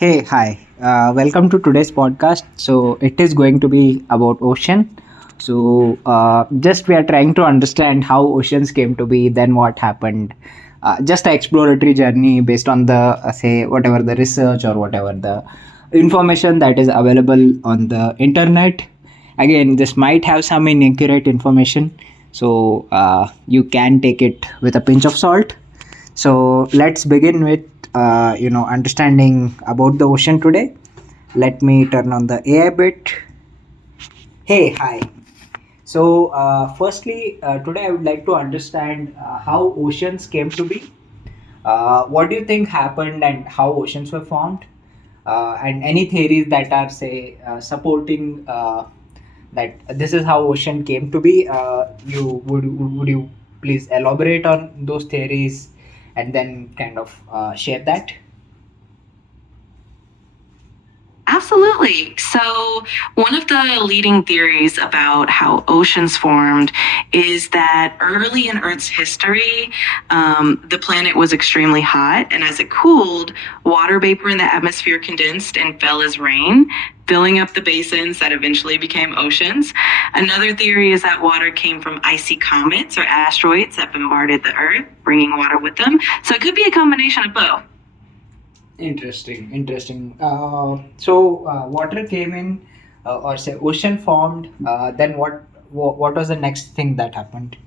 Hey, hi. Welcome to today's podcast. So, it is going to be about ocean. Just we are trying to understand how oceans came to be, then what happened. Just an exploratory journey based on the, say, whatever the research or whatever the information that is available on the internet. Again, this might have some inaccurate information. So, you can take it with a pinch of salt. So let's begin with understanding about the ocean today. Let me turn on the AI bit. Hey, hi. Firstly, today I would like to understand how oceans came to be. What do you think happened and how oceans were formed? And any theories that are, say, supporting that this is how ocean came to be. Would you please elaborate on those theories and then kind of share that? Absolutely. So, one of the leading theories about how oceans formed is that early in Earth's history, the planet was extremely hot, and as it cooled, water vapor in the atmosphere condensed and fell as rain, filling up the basins that eventually became oceans. Another theory is that water came from icy comets or asteroids that bombarded the Earth, bringing water with them. So, it could be a combination of both. Interesting, interesting. So water came in, or say ocean formed. Then what was the next thing that happened?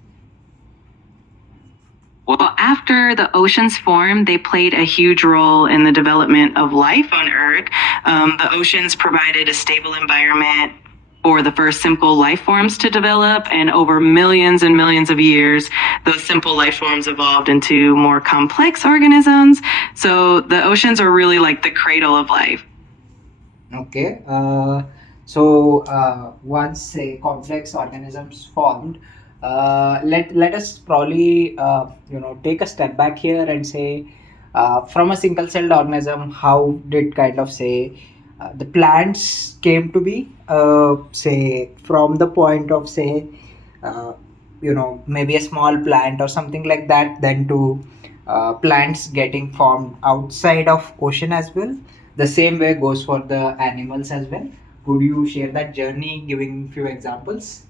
Well, after the oceans formed, they played a huge role in the development of life on Earth. The oceans provided a stable environment for the first simple life forms to develop, and over millions and millions of years, those simple life forms evolved into more complex organisms. So the oceans are really like the cradle of life. Okay. So once say complex organisms formed, let us probably take a step back here and say from a single celled organism, how did kind of say the plants came to be? Say from the point of say uh, maybe a small plant or something like that, then to plants getting formed outside of ocean as well. The same way goes for the animals as well. Could you share that journey, giving few examples?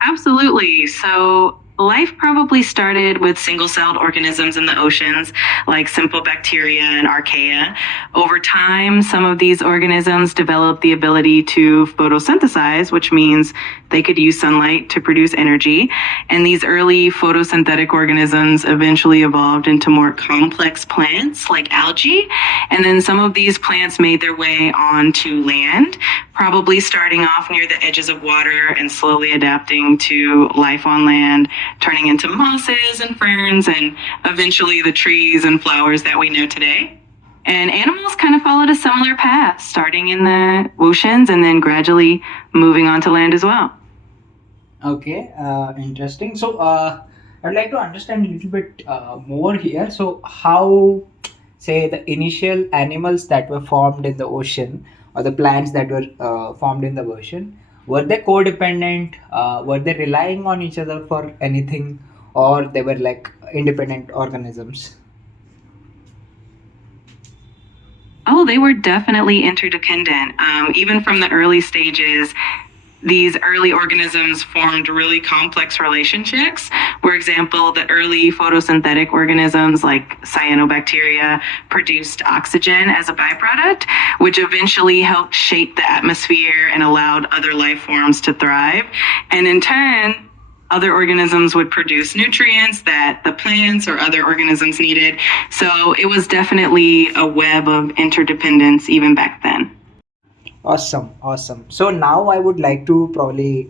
Absolutely. So, life probably started with single celled organisms in the oceans, like simple bacteria and archaea. Over time, some of these organisms developed the ability to photosynthesize, which means they could use sunlight to produce energy. And these early photosynthetic organisms eventually evolved into more complex plants like algae. And then some of these plants made their way onto land, probably starting off near the edges of water and slowly adapting to life on land, turning into mosses and ferns and eventually the trees and flowers that we know today. And animals kind of followed a similar path, starting in the oceans and then gradually moving on to land as well. Okay, interesting. I'd like to understand a little bit more here. So, how, say, the initial animals that were formed in the ocean or the plants that were formed in the ocean, were they codependent? Were they relying on each other for anything, or they were like independent organisms? Oh, they were definitely interdependent. Even from the early stages, these early organisms formed really complex relationships. For example, the early photosynthetic organisms like cyanobacteria produced oxygen as a byproduct, which eventually helped shape the atmosphere and allowed other life forms to thrive. And in turn, other organisms would produce nutrients that the plants or other organisms needed. So it was definitely a web of interdependence even back then. Awesome, awesome. So now I would like to probably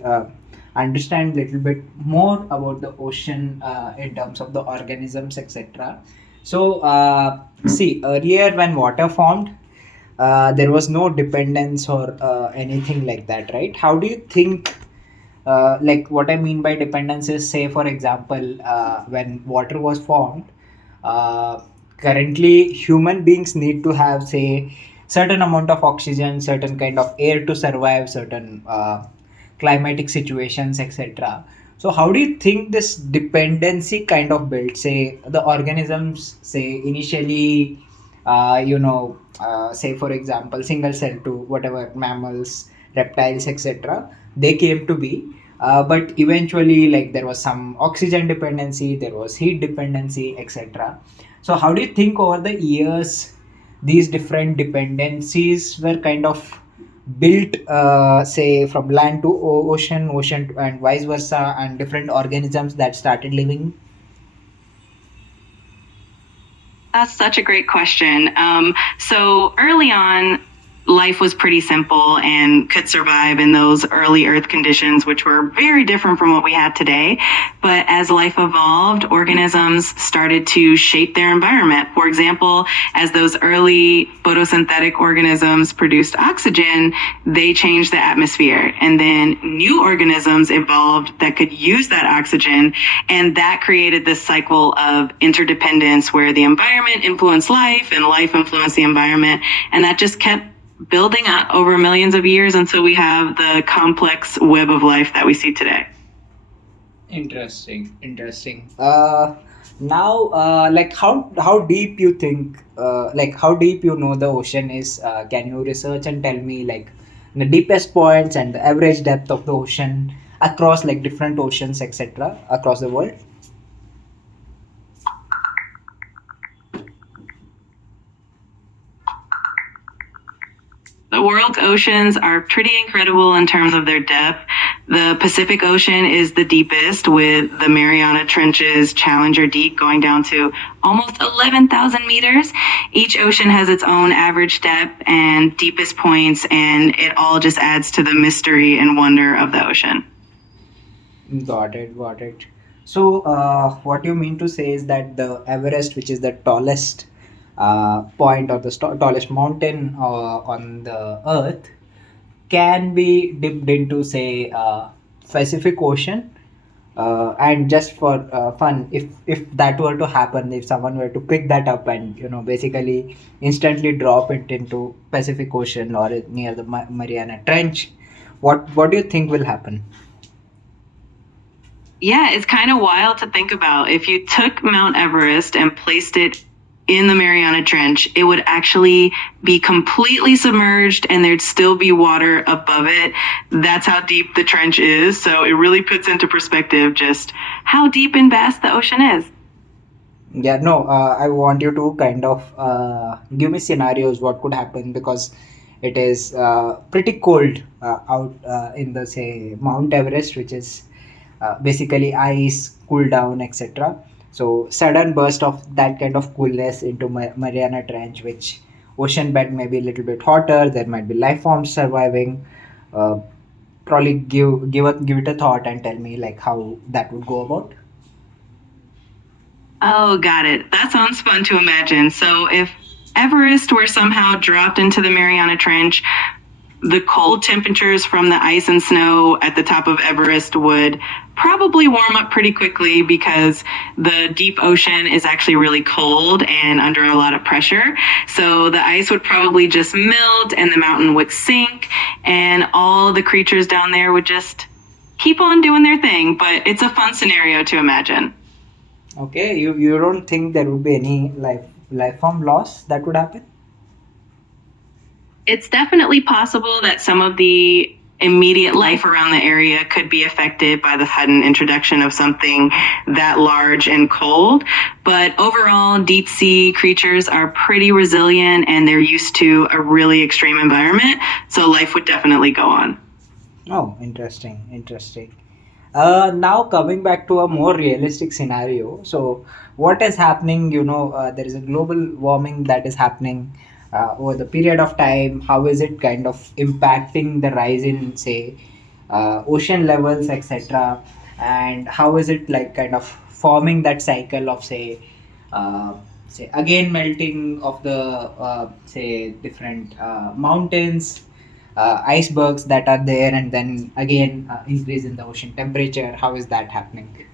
understand a little bit more about the ocean in terms of the organisms, etc. See, earlier when water formed, there was no dependence or anything like that, right? How do you think? Like what I mean by dependence is, say, for example, when water was formed, uh, currently human beings need to have, say, certain amount of oxygen, certain kind of air to survive certain climatic situations, etc. So how do you think this dependency kind of built, say, the organisms, say, initially say for example, single cell to whatever mammals, reptiles, etc. They came to be. But eventually, like there was some oxygen dependency, there was heat dependency, etc. So, how do you think over the years these different dependencies were kind of built, say, from land to ocean, ocean and vice versa, and different organisms that started living? That's such a great question. So early on, life was pretty simple and could survive in those early Earth conditions, which were very different from what we had today. But as life evolved, organisms started to shape their environment. For example, as those early photosynthetic organisms produced oxygen, they changed the atmosphere. And then new organisms evolved that could use that oxygen. And that created this cycle of interdependence where the environment influenced life and life influenced the environment. And that just kept building up over millions of years until we have the complex web of life that we see today. Interesting, interesting. Now, like how deep you think, like how deep you know the ocean is? Can you research and tell me like the deepest points and the average depth of the ocean across like different oceans, etc. across the world? The world's oceans are pretty incredible in terms of their depth. The Pacific Ocean is the deepest, with the Mariana Trench's Challenger Deep going down to almost 11,000 meters. Each ocean has its own average depth and deepest points, and it all just adds to the mystery and wonder of the ocean. Got it, got it. So, what you mean to say is that the Everest, which is the tallest point or the tallest mountain on the Earth, can be dipped into, say, Pacific Ocean. And just for fun, if that were to happen, if someone were to pick that up and basically instantly drop it into Pacific Ocean or near the Mariana Trench, what do you think will happen? Yeah, it's kind of wild to think about. If you took Mount Everest and placed it in the Mariana Trench, it would actually be completely submerged and there'd still be water above it. That's how deep the trench is. So it really puts into perspective just how deep and vast the ocean is. Yeah, no, I want you to kind of give me scenarios what could happen, because it is pretty cold out in the, say, Mount Everest, which is basically ice, cool down, etc. So sudden burst of that kind of coolness into Mariana Trench, which ocean bed may be a little bit hotter. There might be life forms surviving. Uh, Probably give it a thought and tell me like how that would go about. Oh, got it. That sounds fun to imagine. So, if Everest were somehow dropped into the Mariana Trench, the cold temperatures from the ice and snow at the top of Everest would probably warm up pretty quickly because the deep ocean is actually really cold and under a lot of pressure. So the ice would probably just melt and the mountain would sink, and all the creatures down there would just keep on doing their thing. But it's a fun scenario to imagine. Okay, you don't think there would be any life form loss that would happen? It's definitely possible that some of the immediate life around the area could be affected by the sudden introduction of something that large and cold. But overall, deep sea creatures are pretty resilient and they're used to a really extreme environment. So life would definitely go on. Oh, interesting, interesting. Now coming back to a more realistic scenario. So, what is happening? There is a global warming that is happening over the period of time. How is it kind of impacting the rise in, say, ocean levels, etc. And how is it like kind of forming that cycle of, uh, say again melting of the, say, different mountains, icebergs that are there, and then again increase in the ocean temperature. How is that happening?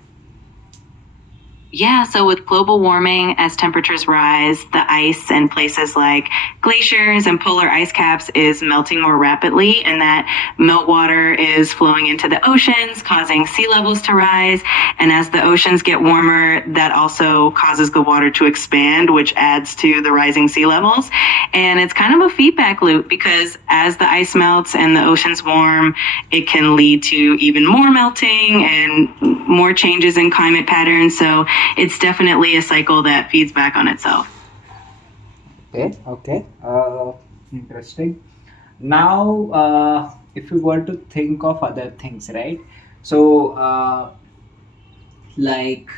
Yeah, so with global warming, as temperatures rise, the ice in places like glaciers and polar ice caps is melting more rapidly, and that meltwater is flowing into the oceans, causing sea levels to rise. And as the oceans get warmer, that also causes the water to expand, which adds to the rising sea levels. And it's kind of a feedback loop because as the ice melts and the oceans warm, it can lead to even more melting and more changes in climate patterns. So it's definitely a cycle that feeds back on itself. Okay, okay. Interesting. Now, if you were to think of other things, right? So, like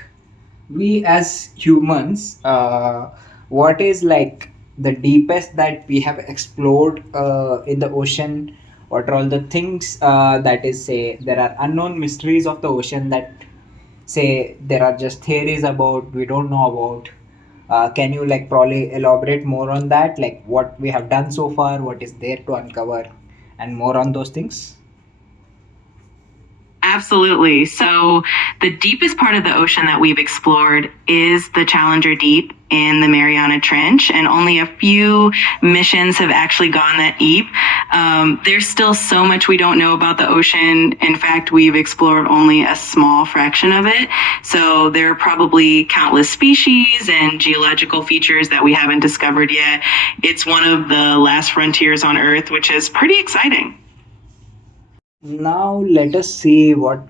we as humans, what is like the deepest that we have explored in the ocean? What are all the things that is, say, there are unknown mysteries of the ocean that, say, there are just theories about, we don't know about. Can you like probably elaborate more on that, like what we have done so far, what is there to uncover, and more on those things? Absolutely. So, the deepest part of the ocean that we've explored is the Challenger Deep in the Mariana Trench, and only a few missions have actually gone that deep. There's still so much we don't know about the ocean. In fact, we've explored only a small fraction of it. So, there are probably countless species and geological features that we haven't discovered yet. It's one of the last frontiers on Earth, which is pretty exciting. Now let us see what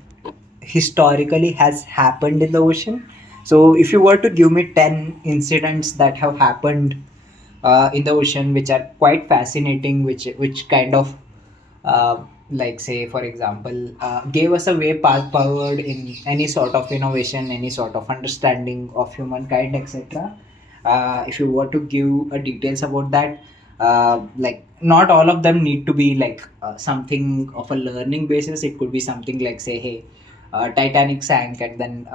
historically has happened in the ocean. So if you were to give me 10 incidents that have happened in the ocean which are quite fascinating, which kind of like, say, for example, gave us a way path forward in any sort of innovation, any sort of understanding of humankind, etc. If you were to give details about that, like not all of them need to be like something of a learning basis. It could be something like, say, hey, Titanic sank, and then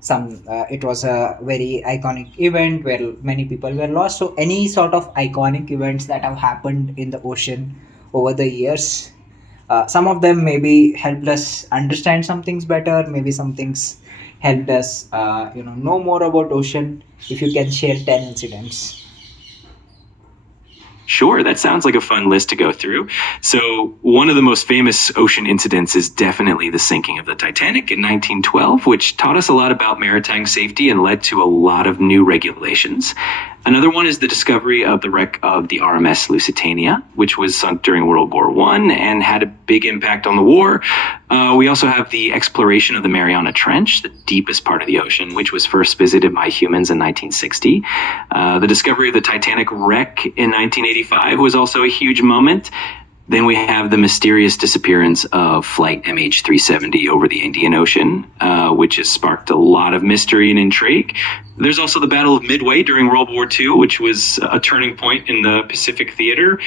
some it was a very iconic event where many people were lost. So any sort of iconic events that have happened in the ocean over the years, some of them maybe helped us understand some things better, maybe some things helped us know more about ocean. If you can share 10 incidents. Sure, that sounds like a fun list to go through. So, one of the most famous ocean incidents is definitely the sinking of the Titanic in 1912, which taught us a lot about maritime safety and led to a lot of new regulations. Another one is the discovery of the wreck of the RMS Lusitania, which was sunk during World War One and had a big impact on the war. We also have the exploration of the Mariana Trench, the deepest part of the ocean, which was first visited by humans in 1960. The discovery of the Titanic wreck in 1985 was also a huge moment. Then we have the mysterious disappearance of Flight MH370 over the Indian Ocean, which has sparked a lot of mystery and intrigue. There's also the Battle of Midway during World War II, which was a turning point in the Pacific theater.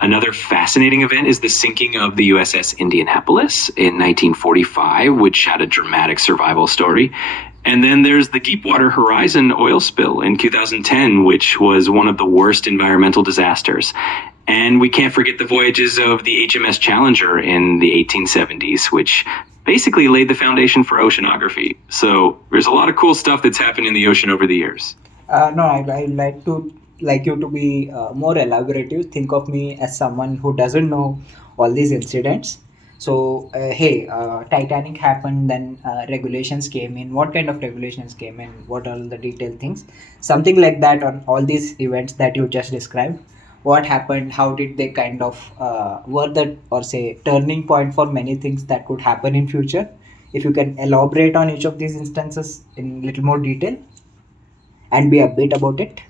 Another fascinating event is the sinking of the USS Indianapolis in 1945, which had a dramatic survival story. And then there's the Deepwater Horizon oil spill in 2010, which was one of the worst environmental disasters. And we can't forget the voyages of the HMS Challenger in the 1870s, which basically laid the foundation for oceanography. So there's a lot of cool stuff that's happened in the ocean over the years. No, I like you to be more elaborative. Think of me as someone who doesn't know all these incidents. So, hey, Titanic happened, then regulations came in. What kind of regulations came in? What are the detailed things? Something like that on all these events that you just described. What happened? How did they kind of were the, or say, turning point for many things that could happen in future? If you can elaborate on each of these instances in little more detail and be a bit about it.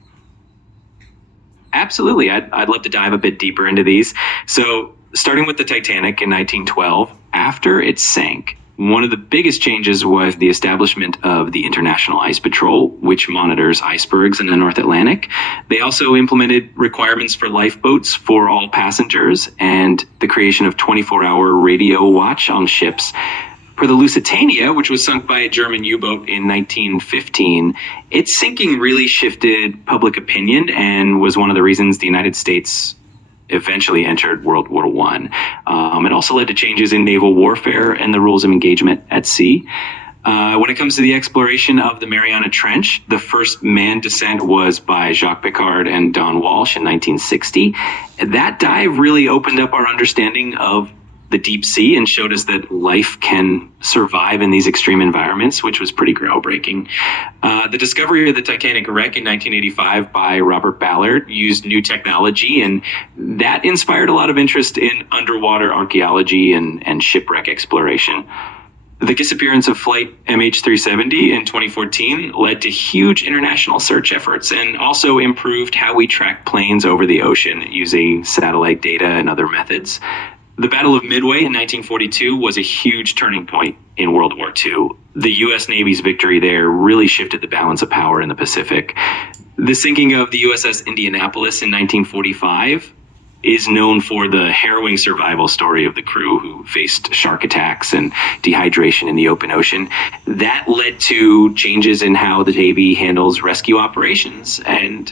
Absolutely. I'd love to dive a bit deeper into these. So, starting with the Titanic in 1912, after it sank, one of the biggest changes was the establishment of the International Ice Patrol, which monitors icebergs in the North Atlantic. They also implemented requirements for lifeboats for all passengers and the creation of 24-hour radio watch on ships. For the Lusitania, which was sunk by a German U-boat in 1915, its sinking really shifted public opinion and was one of the reasons the United States eventually entered World War I. It also led to changes in naval warfare and the rules of engagement at sea. When it comes to the exploration of the Mariana Trench, the first manned descent was by Jacques Piccard and Don Walsh in 1960. That dive really opened up our understanding of the deep sea and showed us that life can survive in these extreme environments, which was pretty groundbreaking. The discovery of the Titanic wreck in 1985 by Robert Ballard used new technology, and that inspired a lot of interest in underwater archaeology and shipwreck exploration. The disappearance of Flight MH370 in 2014 led to huge international search efforts and also improved how we track planes over the ocean using satellite data and other methods. The Battle of Midway in 1942 was a huge turning point in World War II. The U.S. Navy's victory there really shifted the balance of power in the Pacific. The sinking of the USS Indianapolis in 1945 is known for the harrowing survival story of the crew who faced shark attacks and dehydration in the open ocean. That led to changes in how the Navy handles rescue operations and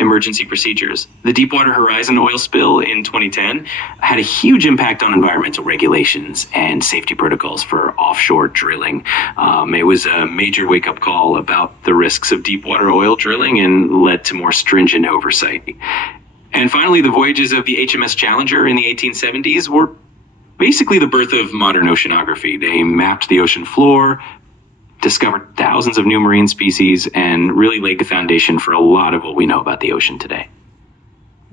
emergency procedures. The Deepwater Horizon oil spill in 2010 had a huge impact on environmental regulations and safety protocols for offshore drilling. It was a major wake-up call about the risks of deepwater oil drilling and led to more stringent oversight. And finally, the voyages of the HMS Challenger in the 1870s were basically the birth of modern oceanography. They mapped the ocean floor, discovered thousands of new marine species, and really laid the foundation for a lot of what we know about the ocean today.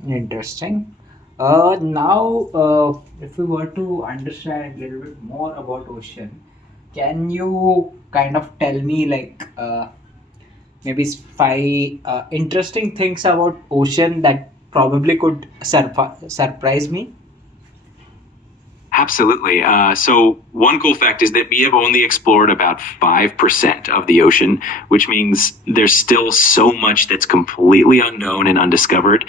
Interesting. Now, if we were to understand a little bit more about ocean, can you kind of tell me like maybe five interesting things about ocean that probably could surprise me? Absolutely. So one cool fact is that we have only explored about 5% of the ocean, which means there's still so much that's completely unknown and undiscovered.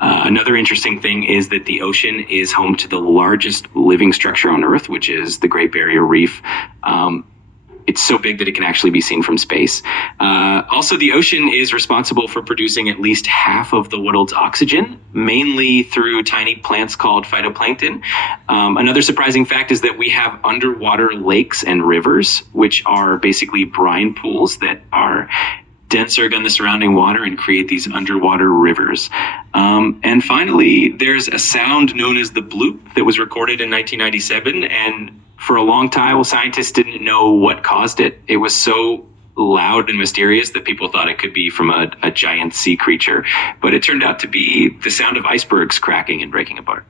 Another interesting thing is that the ocean is home to the largest living structure on Earth, which is the Great Barrier Reef. It's so big that it can actually be seen from space. Also, the ocean is responsible for producing at least half of the world's oxygen, mainly through tiny plants called phytoplankton. Another surprising fact is that we have underwater lakes and rivers, which are basically brine pools that are denser than the surrounding water and create these underwater rivers. And finally, there's a sound known as the bloop that was recorded in 1997, and for a long time, scientists didn't know what caused it. It was so loud and mysterious that people thought it could be from a giant sea creature, but it turned out to be the sound of icebergs cracking and breaking apart.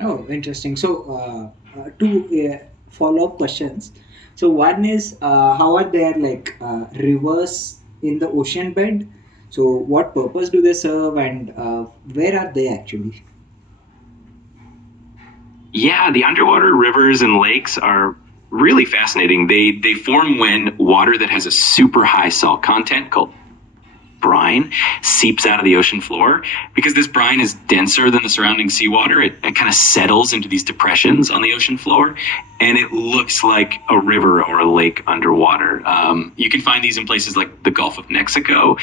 Oh, interesting. So, two follow-up questions. So, one is how are there like rivers in the ocean bed? So, what purpose do they serve, and where are they actually? Yeah, the underwater rivers and lakes are really fascinating. They form when water that has a super high salt content called brine seeps out of the ocean floor. Because this brine is denser than the surrounding seawater, it kind of settles into these depressions on the ocean floor, and it looks like a river or a lake underwater. You can find these in places like the Gulf of Mexico.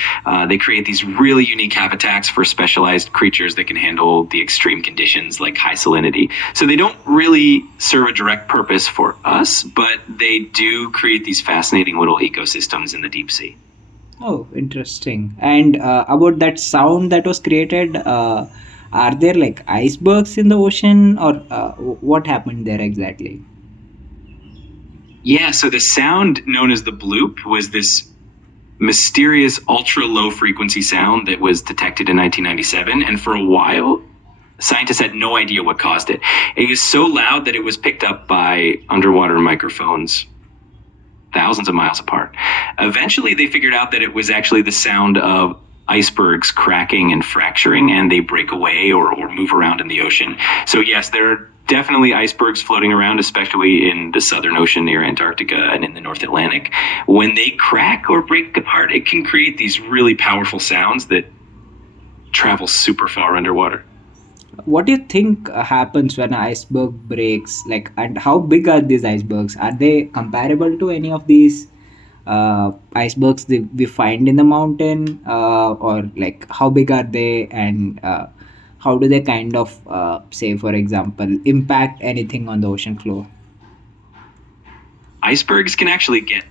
They create these really unique habitats for specialized creatures that can handle the extreme conditions like high salinity. So they don't really serve a direct purpose for us, but they do create these fascinating little ecosystems in the deep sea. Oh, interesting. And about that sound that was created, are there like icebergs in the ocean, or what happened there exactly? Yeah, so the sound known as the bloop was this mysterious ultra low frequency sound that was detected in 1997. And for a while, scientists had no idea what caused it. It was so loud that it was picked up by underwater microphones thousands of miles apart. Eventually, they figured out that it was actually the sound of icebergs cracking and fracturing, and they break away or move around in the ocean. So yes, there are definitely icebergs floating around, especially in the Southern Ocean near Antarctica and in the North Atlantic. When they crack or break apart, it can create these really powerful sounds that travel super far underwater. What do you think happens when an iceberg breaks? Like, and how big are these icebergs? Are they comparable to any of these icebergs that we find in the mountain? Or like, how big are they, and how do they kind of, say, for example, impact anything on the ocean floor? Icebergs can actually get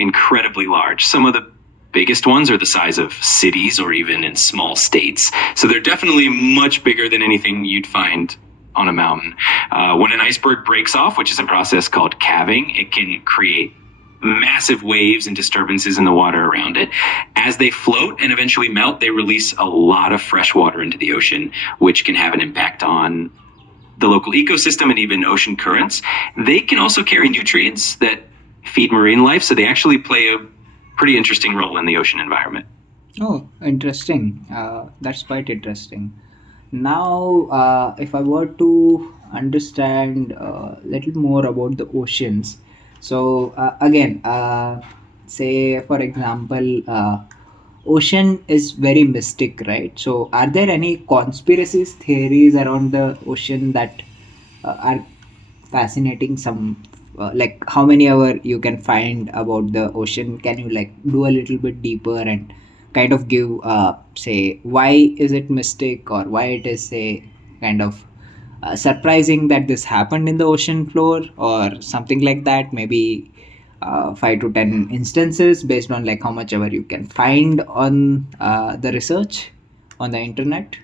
incredibly large. Some of the biggest ones are the size of cities or even in small states. So they're definitely much bigger than anything you'd find on a mountain. When an iceberg breaks off, which is a process called calving, it can create massive waves and disturbances in the water around it. As they float and eventually melt, they release a lot of fresh water into the ocean, which can have an impact on the local ecosystem and even ocean currents. They can also carry nutrients that feed marine life, so they actually play a pretty interesting role in the ocean environment. Oh, interesting. That's quite interesting. Now, if I were to understand a little more about the oceans, so again, say for example, ocean is very mystic, right? So, are there any conspiracies theories around the ocean that are fascinating? Some like how many ever you can find about the ocean? Can you like do a little bit deeper and kind of give say why is it mystic, or why it is say kind of surprising that this happened in the ocean floor or something like that? Maybe 5 to 10 instances based on like how much ever you can find on the research on the internet.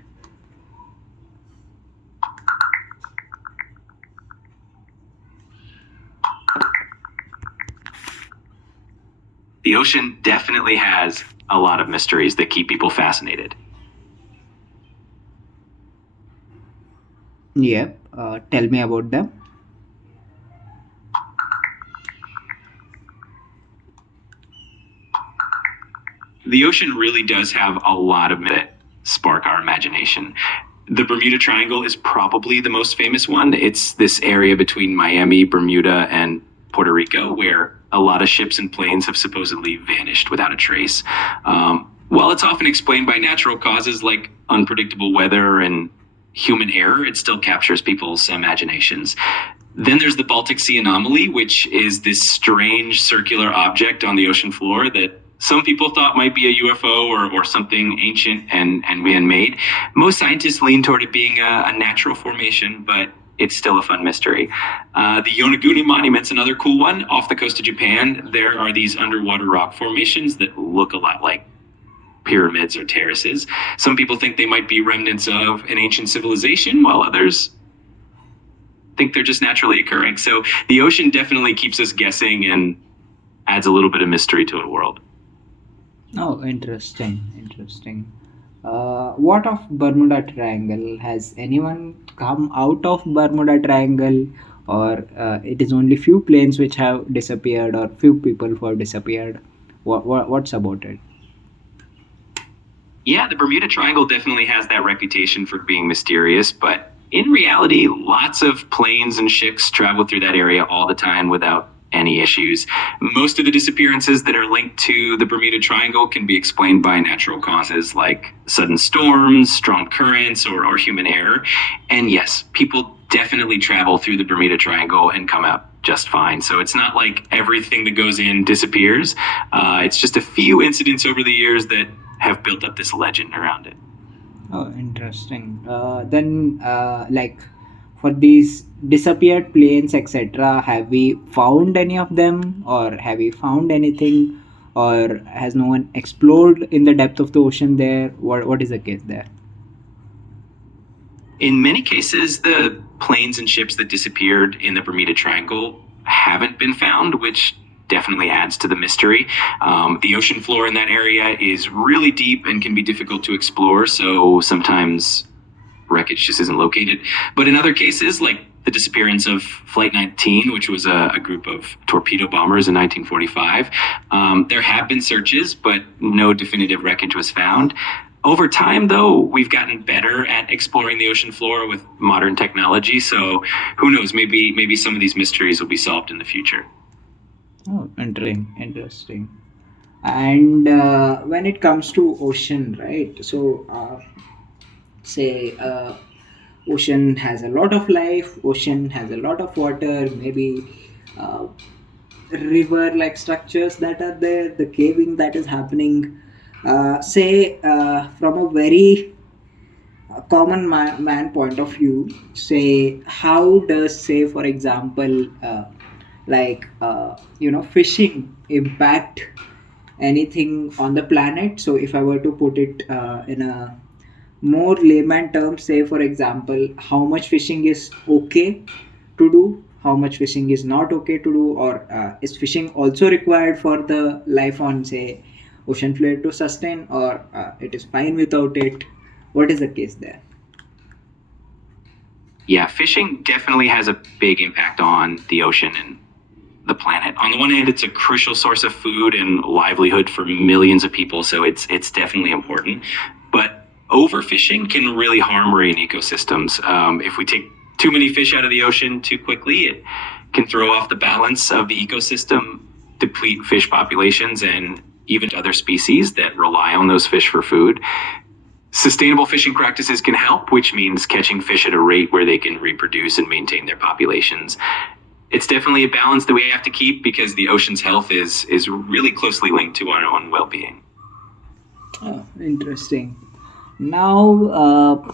The ocean definitely has a lot of mysteries that keep people fascinated. Yep. Tell me about them. The ocean really does have a lot of myths that spark our imagination. The Bermuda Triangle is probably the most famous one. It's this area between Miami, Bermuda, and Puerto Rico where a lot of ships and planes have supposedly vanished without a trace. While it's often explained by natural causes like unpredictable weather and human error, it still captures people's imaginations. Then there's the Baltic Sea anomaly, which is this strange circular object on the ocean floor that some people thought might be a UFO or something ancient and man-made. Most scientists lean toward it being a natural formation, but it's still a fun mystery. The Yonaguni Monument's another cool one off the coast of Japan. There are these underwater rock formations that look a lot like pyramids or terraces. Some people think they might be remnants of an ancient civilization, while others think they're just naturally occurring. So the ocean definitely keeps us guessing and adds a little bit of mystery to the world. Oh, interesting, interesting. What of Bermuda Triangle? Has anyone come out of Bermuda Triangle, or it is only few planes which have disappeared, or few people who have disappeared? What's about it? Yeah, the Bermuda Triangle definitely has that reputation for being mysterious, but in reality, lots of planes and ships travel through that area all the time without any issues. Most of the disappearances that are linked to the Bermuda Triangle can be explained by natural causes like sudden storms, strong currents, or human error. And yes, people definitely travel through the Bermuda Triangle and come out just fine. So it's not like everything that goes in disappears. It's just a few incidents over the years that have built up this legend around it. Oh, interesting. Then, like for these disappeared planes, etc., have we found any of them, or have we found anything, or has no one explored in the depth of the ocean there? What is the case there? In many cases, the planes and ships that disappeared in the Bermuda Triangle haven't been found, which definitely adds to the mystery. The ocean floor in that area is really deep and can be difficult to explore, so sometimes wreckage just isn't located. But in other cases, like the disappearance of Flight 19, which was a group of torpedo bombers in 1945, there have been searches, but no definitive wreckage was found. Over time, though, we've gotten better at exploring the ocean floor with modern technology. So who knows? Maybe some of these mysteries will be solved in the future. Oh, interesting, interesting. And when it comes to ocean, right? So, say ocean has a lot of life, ocean has a lot of water, maybe uh, river like structures that are there, the caving that is happening. Say from a very common man point of view, say how does say for example like fishing impact anything on the planet? So if I were to put it in a more layman terms, say for example, how much fishing is okay to do, how much fishing is not okay to do, or is fishing also required for the life on, say, ocean floor to sustain, or it is fine without it? What is the case there? Yeah, fishing definitely has a big impact on the ocean and the planet. On the one hand, it's a crucial source of food and livelihood for millions of people, so it's definitely important. But overfishing can really harm marine ecosystems. If we take too many fish out of the ocean too quickly, it can throw off the balance of the ecosystem, deplete fish populations, and even other species that rely on those fish for food. Sustainable fishing practices can help, which means catching fish at a rate where they can reproduce and maintain their populations. It's definitely a balance that we have to keep because the ocean's health is really closely linked to our own well-being. Oh, interesting. Now,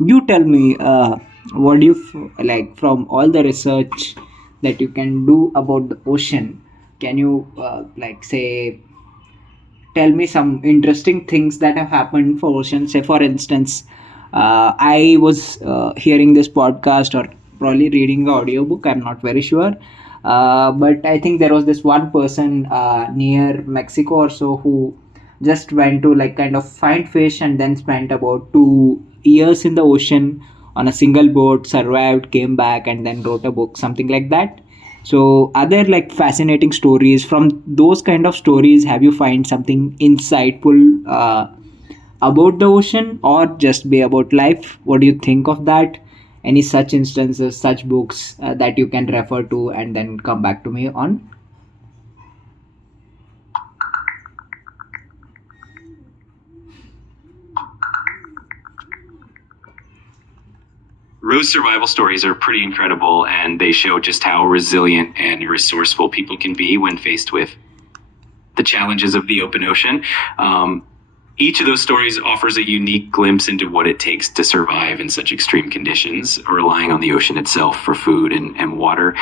you tell me, what do you like from all the research that you can do about the ocean? Can you like say tell me some interesting things that have happened for ocean? Say for instance, I was hearing this podcast or probably reading the audiobook, I'm not very sure, but I think there was this one person near Mexico or so who just went to like kind of find fish and then spent about 2 years in the ocean on a single boat, survived, came back, and then wrote a book, something like that. So are there like fascinating stories from those kind of stories? Have you find something insightful about the ocean, or just be about life? What do you think of that? Any such instances, such books that you can refer to and then come back to me on? Rose survival stories are pretty incredible, and they show just how resilient and resourceful people can be when faced with the challenges of the open ocean. Each of those stories offers a unique glimpse into what it takes to survive in such extreme conditions, relying on the ocean itself for food and water.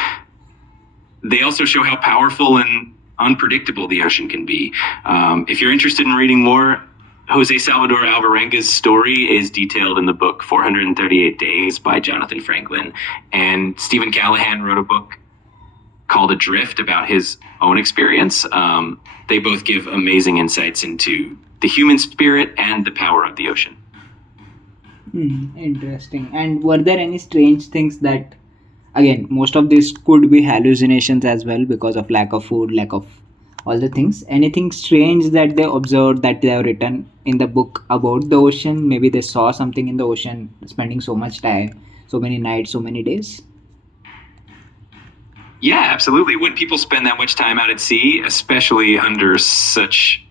They also show how powerful and unpredictable the ocean can be. If you're interested in reading more, Jose Salvador Alvarenga's story is detailed in the book 438 Days by Jonathan Franklin. And Stephen Callahan wrote a book called Adrift about his own experience. They both give amazing insights into the human spirit and the power of the ocean. Interesting. And were there any strange things that, again, most of this could be hallucinations as well because of lack of food, lack of all the things. Anything strange that they observed that they have written in the book about the ocean? Maybe they saw something in the ocean, spending so much time, so many nights, so many days. Yeah, absolutely. When people spend that much time out at sea, especially under such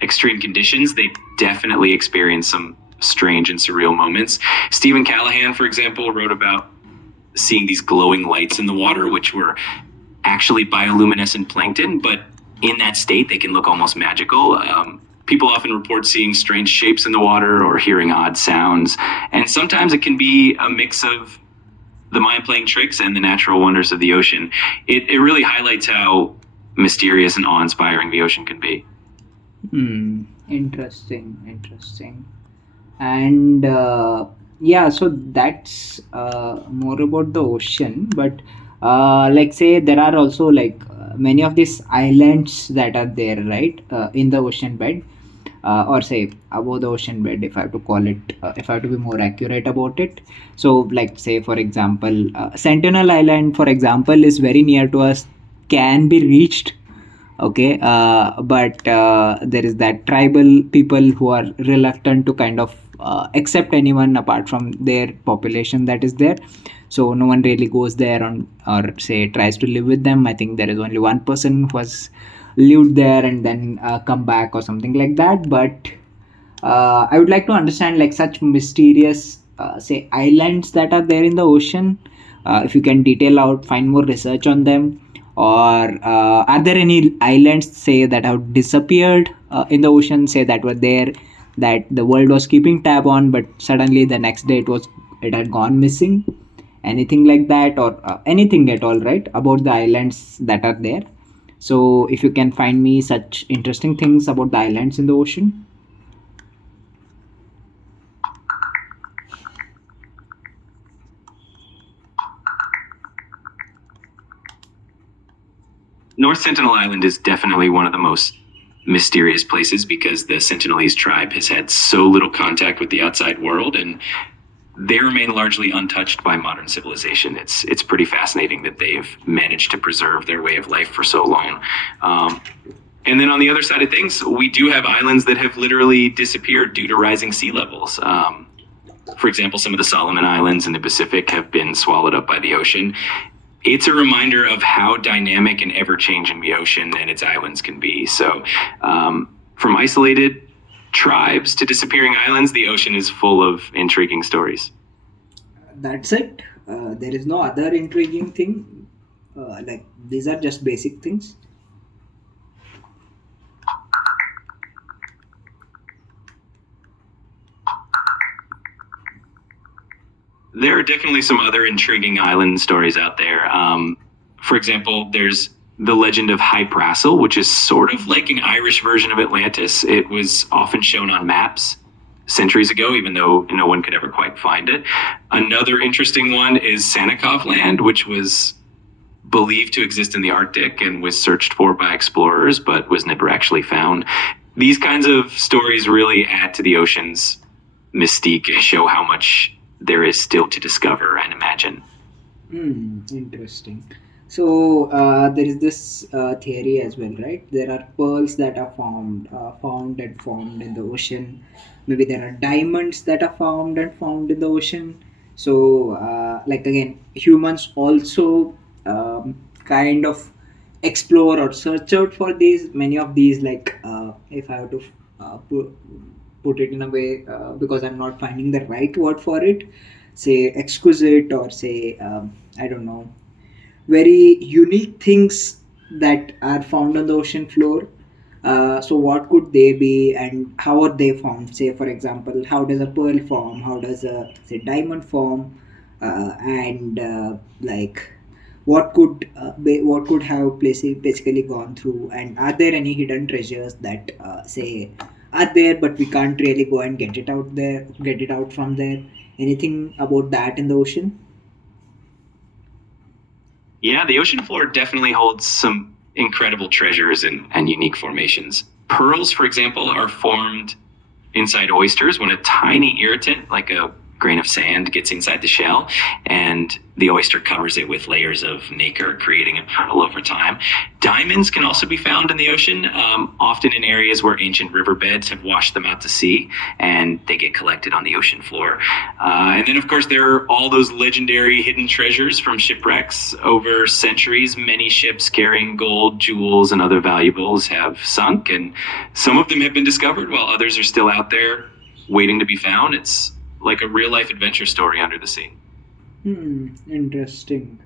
extreme conditions, they definitely experience some strange and surreal moments. Stephen Callahan, for example, wrote about seeing these glowing lights in the water, which were actually bioluminescent plankton, but in that state, they can look almost magical. People often report seeing strange shapes in the water or hearing odd sounds, and sometimes it can be a mix of the mind playing tricks and the natural wonders of the ocean. It really highlights how mysterious and awe inspiring the ocean can be. Interesting, interesting. And yeah, so that's more about the ocean. But like say there are also like many of these islands that are there, right, in the ocean bed, or say above the ocean bed, if I have to call it, if I have to be more accurate about it. So like say for example, Sentinel Island, for example, is very near to us, can be reached. Okay, but there is that tribal people who are reluctant to kind of accept anyone apart from their population that is there. So no one really goes there on, or say tries to live with them. I think there is only one person who has lived there and then come back or something like that. But I would like to understand like such mysterious, say, islands that are there in the ocean. If you can detail out, find more research on them, or are there any islands, say, that have disappeared in the ocean, say that were there, that the world was keeping tab on, but suddenly the next day it had gone missing. anything like that, or anything at all, right, about the islands that are there. So if you can find me such interesting things about the islands in the ocean. North Sentinel Island is definitely one of the most mysterious places because the Sentinelese tribe has had so little contact with the outside world, and they remain largely untouched by modern civilization. It's pretty fascinating that they've managed to preserve their way of life for so long. And then on the other side of things, we do have islands that have literally disappeared due to rising sea levels. For example, some of the Solomon Islands in the Pacific have been swallowed up by the ocean. It's a reminder of how dynamic and ever-changing the ocean and its islands can be. So, from isolated tribes to disappearing islands, the ocean is full of intriguing stories. That's it. There is no other intriguing thing. Like these are just basic things. There are definitely some other intriguing island stories out there. For example, there's the legend of Hybrasil, which is sort of like an Irish version of Atlantis. It was often shown on maps centuries ago, even though no one could ever quite find it. Another interesting one is Sannikov Land, which was believed to exist in the Arctic and was searched for by explorers, but was never actually found. These kinds of stories really add to the ocean's mystique and show how much there is still to discover and imagine. Interesting. So there is this theory as well, right? There are pearls that are found and formed in the ocean. Maybe there are diamonds that are found and found in the ocean. So, like again, humans also kind of explore or search out for these many of these. Like, if I have to put it in a way, because I'm not finding the right word for it, say exquisite, or say I don't know, very unique things that are found on the ocean floor. So what could they be, and how are they formed? Say, for example, how does a pearl form? How does a, say, diamond form? And like, what could have basically gone through? And are there any hidden treasures that say are there, but we can't really go and get it out from there? Anything about that in the ocean? Yeah, the ocean floor definitely holds some incredible treasures and unique formations. Pearls, for example, are formed inside oysters when a tiny irritant, like a grain of sand, gets inside the shell, and the oyster covers it with layers of nacre, creating a pearl over time. Diamonds can also be found in the ocean, often in areas where ancient riverbeds have washed them out to sea, and they get collected on the ocean floor. And then, of course, there are all those legendary hidden treasures from shipwrecks. Over centuries, many ships carrying gold, jewels, and other valuables have sunk, and some of them have been discovered while others are still out there waiting to be found. It's like a real life adventure story under the sea. Interesting.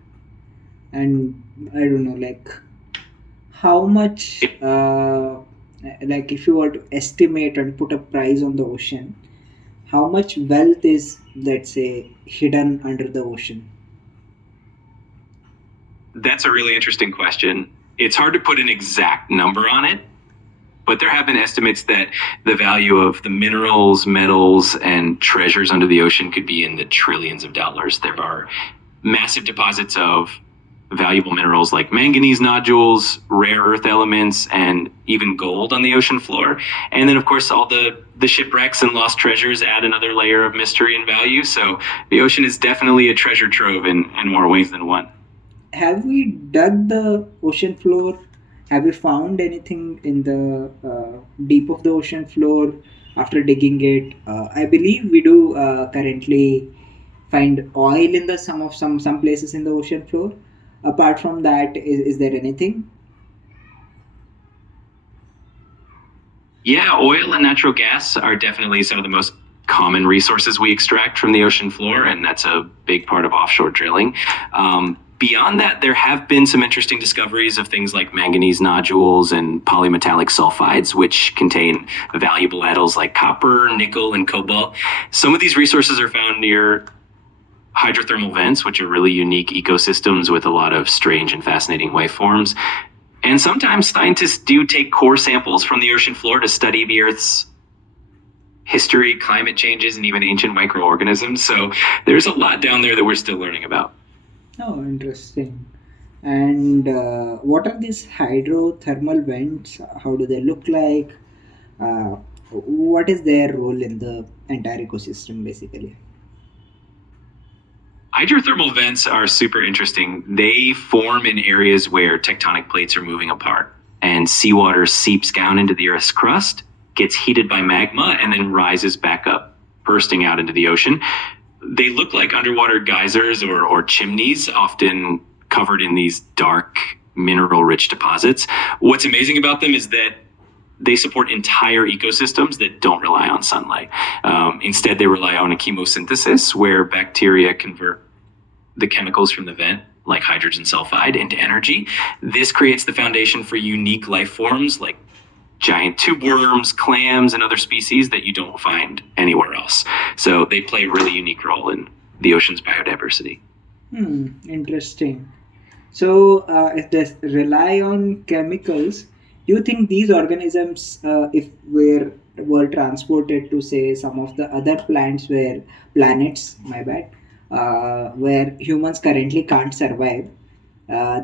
And I don't know, like, how much, like, if you were to estimate and put a price on the ocean, how much wealth is, let's say, hidden under the ocean? That's a really interesting question. It's hard to put an exact number on it, but there have been estimates that the value of the minerals, metals, and treasures under the ocean could be in the trillions of dollars. There are massive deposits of valuable minerals like manganese nodules, rare earth elements, and even gold on the ocean floor. And then, of course, all the shipwrecks and lost treasures add another layer of mystery and value. So the ocean is definitely a treasure trove in more ways than one. Have we dug the ocean floor? Have we found anything in the deep of the ocean floor after digging it? I believe we do currently find oil in the some places in the ocean floor. Apart from that, is there anything? Yeah, oil and natural gas are definitely some of the most common resources we extract from the ocean floor, and that's a big part of offshore drilling. Beyond that, there have been some interesting discoveries of things like manganese nodules and polymetallic sulfides, which contain valuable metals like copper, nickel, and cobalt. Some of these resources are found near hydrothermal vents, which are really unique ecosystems with a lot of strange and fascinating life forms. And sometimes scientists do take core samples from the ocean floor to study the Earth's history, climate changes, and even ancient microorganisms. So there's a lot down there that we're still learning about. Oh, interesting. And what are these hydrothermal vents? How do they look like? Uh, what is their role in the entire ecosystem, basically? Hydrothermal vents are super interesting. They form in areas where tectonic plates are moving apart, and seawater seeps down into the Earth's crust, gets heated by magma, and then rises back up, bursting out into the ocean. They look like underwater geysers or chimneys, often covered in these dark, mineral rich deposits. What's amazing about them is that they support entire ecosystems that don't rely on sunlight. Instead, they rely on a chemosynthesis where bacteria convert the chemicals from the vent, like hydrogen sulfide, into energy. This creates the foundation for unique life forms like giant tube worms, clams, and other species that you don't find anywhere else. So they play a really unique role in the ocean's biodiversity. Interesting. So, if they rely on chemicals, do you think these organisms, if were transported to say some of the other planets, my bad, where humans currently can't survive,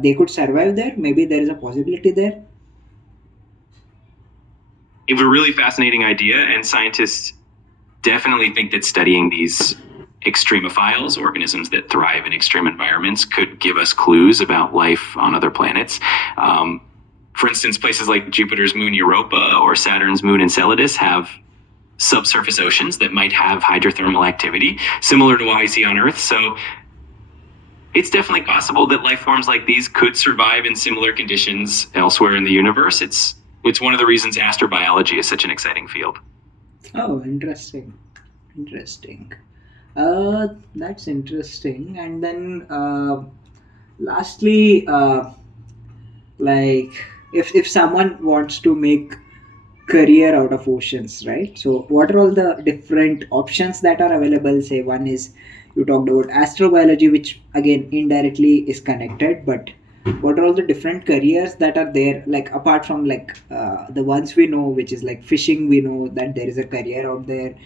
they could survive there? Maybe there is a possibility there. It was a really fascinating idea, and scientists definitely think that studying these extremophiles, organisms that thrive in extreme environments, could give us clues about life on other planets. For instance, places like Jupiter's moon Europa or Saturn's moon Enceladus have subsurface oceans that might have hydrothermal activity, similar to what we see on Earth. So it's definitely possible that life forms like these could survive in similar conditions elsewhere in the universe. It's one of the reasons astrobiology is such an exciting field. Oh, interesting. Interesting. That's interesting. And then, lastly, like if someone wants to make career out of oceans, right? So what are all the different options that are available? Say one is, you talked about astrobiology, which again indirectly is connected, but what are all the different careers that are there, like apart from like the ones we know, which is like fishing? We know that there is a career out there.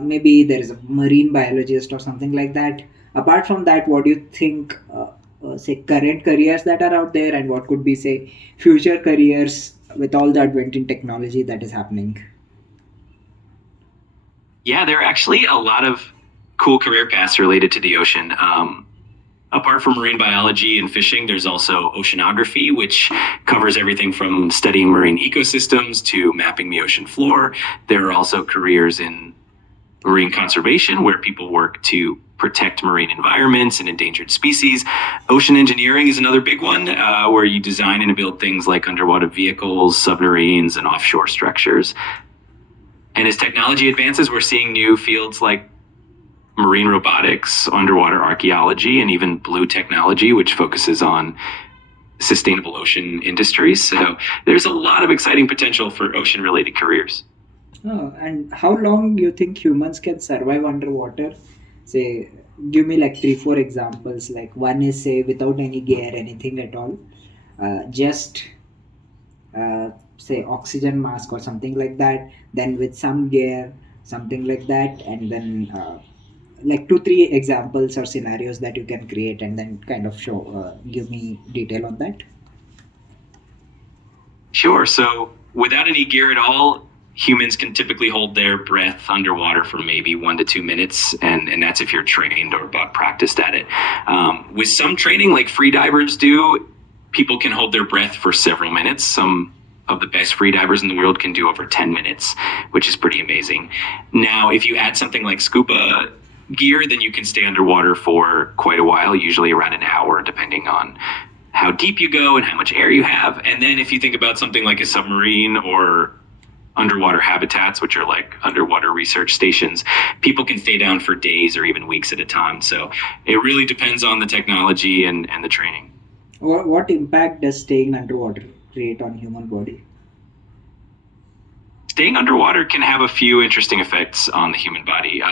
Maybe there is a marine biologist or something like that. Apart from that, what do you think, say current careers that are out there, and what could be say future careers with all the advent in technology that is happening? Yeah, there are actually a lot of cool career paths related to the ocean. Apart from marine biology and fishing, there's also oceanography, which covers everything from studying marine ecosystems to mapping the ocean floor. There are also careers in marine conservation, where people work to protect marine environments and endangered species. Ocean engineering is another big one, where you design and build things like underwater vehicles, submarines, and offshore structures. And as technology advances, we're seeing new fields like marine robotics, underwater archaeology, and even blue technology, which focuses on sustainable ocean industries. So there's a lot of exciting potential for ocean related careers. Oh, and how long do you think humans can survive underwater? Say, give me like three, four examples. Like one is say without any gear, anything at all, just say oxygen mask or something like that. Then with some gear, something like that, and then like two, three examples or scenarios that you can create, and then kind of show, give me detail on that. Sure. So without any gear at all, humans can typically hold their breath underwater for maybe 1 to 2 minutes, and that's if you're trained or practiced at it. With some training, like free divers do, people can hold their breath for several minutes. Some of the best free divers in the world can do over 10 minutes, which is pretty amazing. Now, if you add something like scuba gear, then you can stay underwater for quite a while, usually around an hour, depending on how deep you go and how much air you have. And then if you think about something like a submarine or underwater habitats, which are like underwater research stations, people can stay down for days or even weeks at a time. So it really depends on the technology and the training. What impact does staying underwater create on human body? Staying underwater can have a few interesting effects on the human body.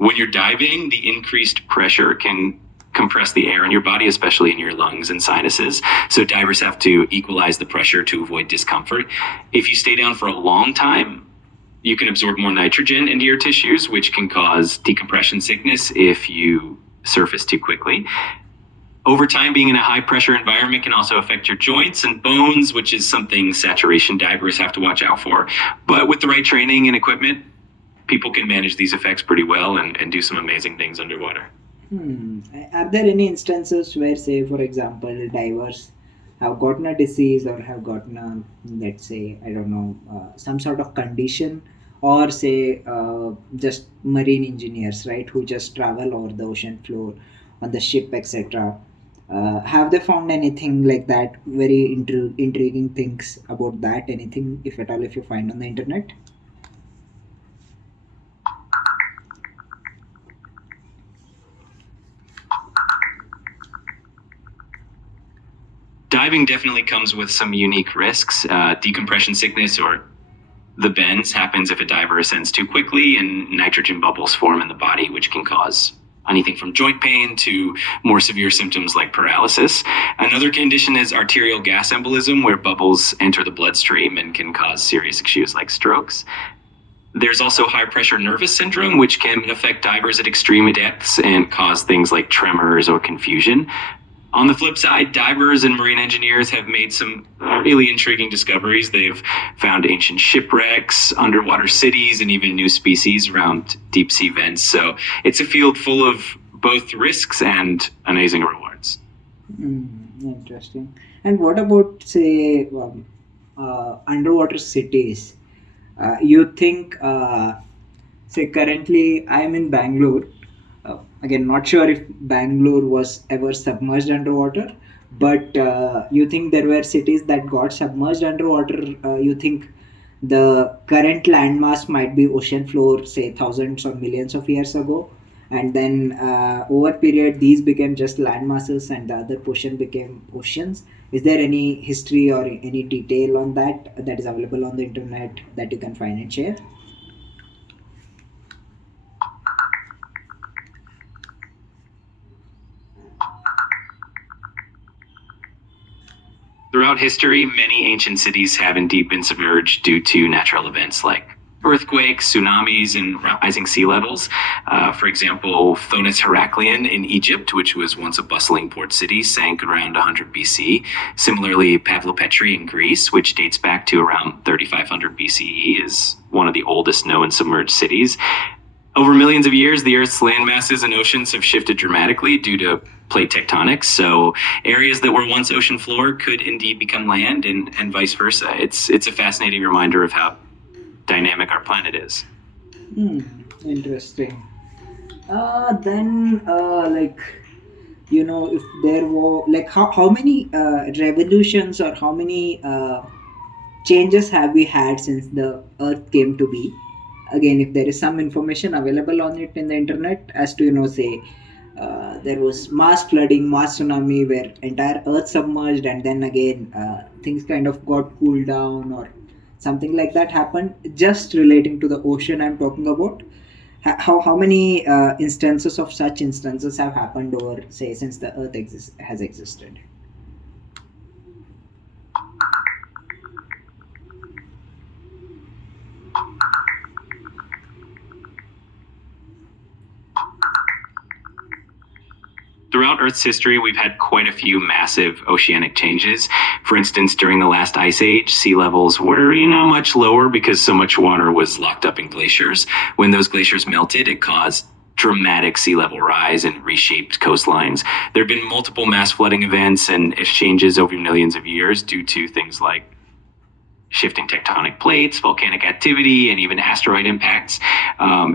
When you're diving, the increased pressure can compress the air in your body, especially in your lungs and sinuses. So divers have to equalize the pressure to avoid discomfort. If you stay down for a long time, you can absorb more nitrogen into your tissues, which can cause decompression sickness if you surface too quickly. Over time, being in a high pressure environment can also affect your joints and bones, which is something saturation divers have to watch out for. But with the right training and equipment, people can manage these effects pretty well and do some amazing things underwater. Are there any instances where, say, for example, divers have gotten a disease or have gotten a, let's say, I don't know, some sort of condition, or say, just marine engineers, right, who just travel over the ocean floor on the ship, etc. Have they found anything like that? Very intriguing things about that? Anything, if at all, if you find on the internet? Diving definitely comes with some unique risks. Decompression sickness or the bends happens if a diver ascends too quickly and nitrogen bubbles form in the body, which can cause anything from joint pain to more severe symptoms like paralysis. Another condition is arterial gas embolism, where bubbles enter the bloodstream and can cause serious issues like strokes. There's also high pressure nervous syndrome, which can affect divers at extreme depths and cause things like tremors or confusion. On the flip side, divers and marine engineers have made some really intriguing discoveries. They've found ancient shipwrecks, underwater cities, and even new species around deep sea vents. So it's a field full of both risks and amazing rewards. Interesting. And what about, say, underwater cities? You think, say, currently I'm in Bangalore. Again, not sure if Bangalore was ever submerged underwater, but you think there were cities that got submerged underwater? You think the current landmass might be ocean floor, say thousands or millions of years ago, and then over period these became just land masses and the other portion became oceans. Is there any history or any detail on that that is available on the internet that you can find and share? Throughout history, many ancient cities have indeed been submerged due to natural events like earthquakes, tsunamis, and rising sea levels. For example, Thonis Heracleon in Egypt, which was once a bustling port city, sank around 100 BC. Similarly, Pavlopetri in Greece, which dates back to around 3500 BCE, is one of the oldest known submerged cities. Over millions of years, the Earth's land masses and oceans have shifted dramatically due to plate tectonics. So areas that were once ocean floor could indeed become land and vice versa. It's a fascinating reminder of how dynamic our planet is. Hmm, interesting. Then, like, you know, if there were, like, how many revolutions or how many changes have we had since the Earth came to be? Again, if there is some information available on it in the internet, as to, you know, say, there was mass flooding, mass tsunami, where entire Earth submerged, and then again things kind of got cooled down, or something like that happened. Just relating to the ocean, I'm talking about. How many instances of such instances have happened over, say, since the Earth has existed? Throughout Earth's history, we've had quite a few massive oceanic changes. For instance, during the last ice age, sea levels were, much lower because so much water was locked up in glaciers. When those glaciers melted, it caused dramatic sea level rise and reshaped coastlines. There have been multiple mass flooding events and exchanges over millions of years due to things like shifting tectonic plates, volcanic activity, and even asteroid impacts.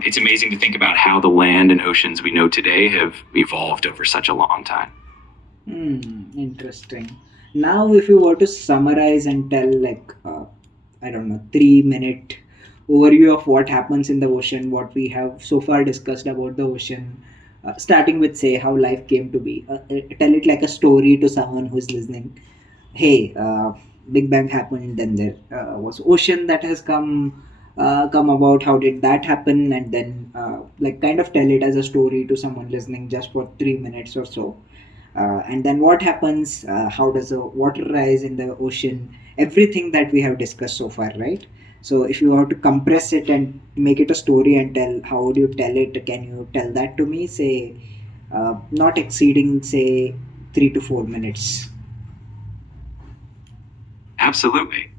It's amazing to think about how the land and oceans we know today have evolved over such a long time. Interesting. Now, if you were to summarize and tell, like, I don't know, 3 minute overview of what happens in the ocean, what we have so far discussed about the ocean, starting with, say, how life came to be, tell it like a story to someone who's listening. Hey, Big Bang happened, then there was ocean that has come, come about, how did that happen, and then like kind of tell it as a story to someone listening just for 3 minutes or so. And then what happens, how does the water rise in the ocean, everything that we have discussed so far, right? So if you have to compress it and make it a story and tell, how would you tell it? Can you tell that to me, say, not exceeding, say, 3 to 4 minutes? Absolutely.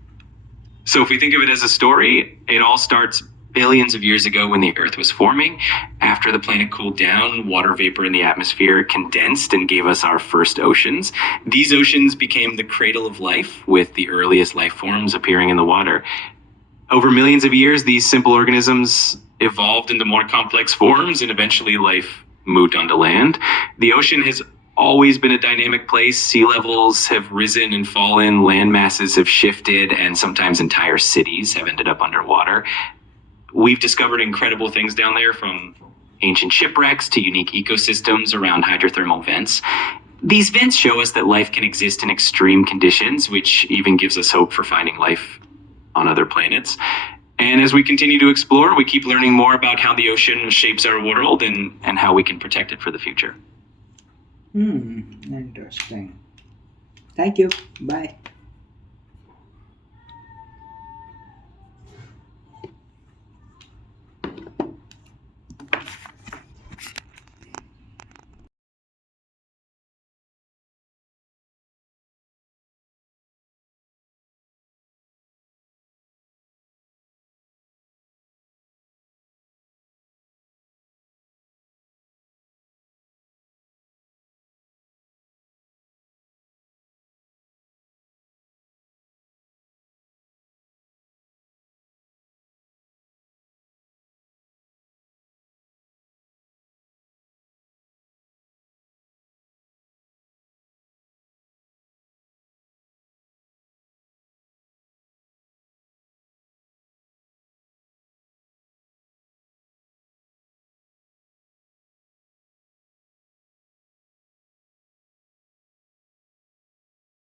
So if we think of it as a story, it all starts billions of years ago when the Earth was forming. After the planet cooled down, water vapor in the atmosphere condensed and gave us our first oceans. These oceans became the cradle of life, with the earliest life forms appearing in the water. Over millions of years, these simple organisms evolved into more complex forms, and eventually life moved onto land. The ocean has always been a dynamic place. Sea levels have risen and fallen, land masses have shifted, and sometimes entire cities have ended up underwater. We've discovered incredible things down there, from ancient shipwrecks to unique ecosystems around hydrothermal vents. These vents show us that life can exist in extreme conditions, which even gives us hope for finding life on other planets. And as we continue to explore, we keep learning more about how the ocean shapes our world and how we can protect it for the future. Interesting. Thank you. Bye.